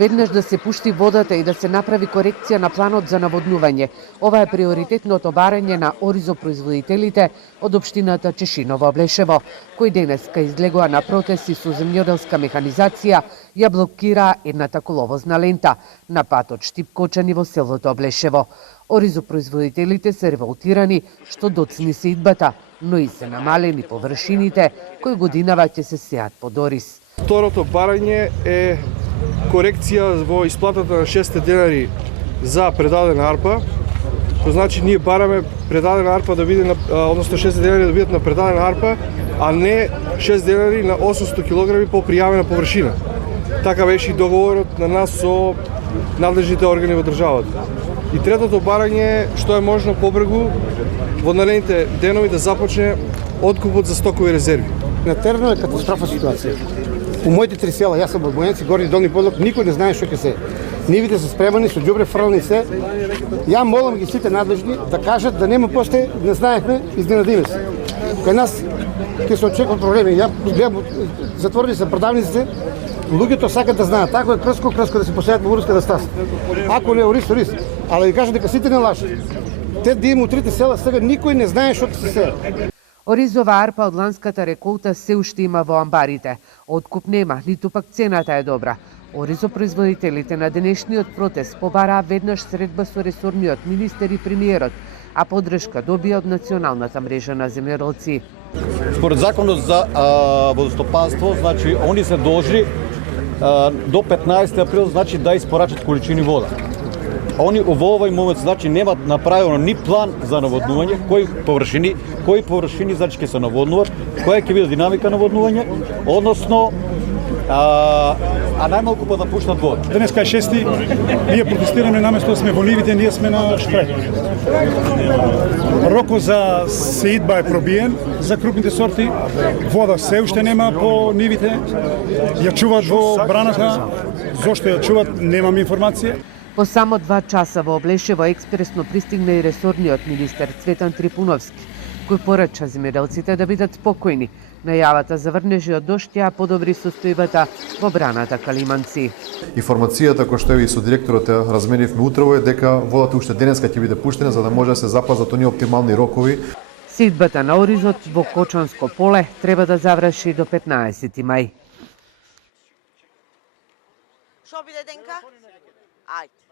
Веднаш да се пушти водата и да се направи корекција на планот за наводнување. Ова е приоритетното барање на оризопроизводителите од општината Чешиново Облешево, кои денеска излегува на протести со земјоделска механизација, ја блокира едната коловозна лента на патот Штипкочани во селото Облешево. Оризопроизводителите се револтирани што доцни се идбата, но и се намалени површините кои годинава ќе се сеат под ориз. Второто барање е корекција во исплатата на 6 денари за предадена арпа. Тоа значи ние бараме предадена арпа да биде односно 6 денари да бидат на предадена арпа, а не 6 денари на 800 кг по пријавена површина. Така беше и договорот на нас со надлежните органи во државата. И третото барање што е можно побрзо во наредните денови да започне откупот за стокови резерви. На терено е катастрофа ситуација. У моите 3 села, јас сум од Бојанци, Горни и Долни Подлог, никој не знае што ќе се. Нивите се спремани со ѓубре фрлани се. Ја молам ги сите надлежни да кажат да нема после, не знаехме, изненадиме се. Кај нас ќе се очекуваат проблеми. Ја гледам, затворени се продавниците, луѓето сакаат да знаат. Ако е крско да се посејат во Уруска да стаса. Ако не е ориз, ориз. Але ви кажат дека сите не лажат. Те да има у 3 села, сега никој не знае што ќе се сее. Оризова арпа од ланската реколта се уште има во амбарите. Откуп нема, ниту пак цената е добра. Оризопроизводителите на денешниот протест побараа веднаш средба со ресорниот министер и премиерот, а подршка добија од националната мрежа на земјоделци. Според законот за водостопанство, значи они се должни до 15 април значи да испорачат количини вода. Они во овој момент значи немат направено ни план за наводнување, кои површини значи ќе се наводнуваат, која ќе биде динамика наводнување, односно најмалку па да пуштат вода. Денеска е 6-ти, ние протестираме наместо да сме во нивите, ние сме на штрајк. Рокот за сеидба е пробиен за крупните сорти, вода се уште нема по нивите, ја чуваат во браната, зошто ја чуваат, немам информација. По само 2 часа во Облешево експресно пристигна и ресорниот министер Цветан Трипуновски, кој порача земјоделците да бидат спокојни. Најавата за врнежи од дожд ја подобри состојбата во браната Калиманци. Информацијата која што и со директорот ја разменивме утрово е дека водата уште денеска ќе биде пуштена за да може да се запазат оние оптимални рокови. Сеидбата на оризот во Кочанско поле треба да заврши до 15 мај. Што биде денка? Ајде.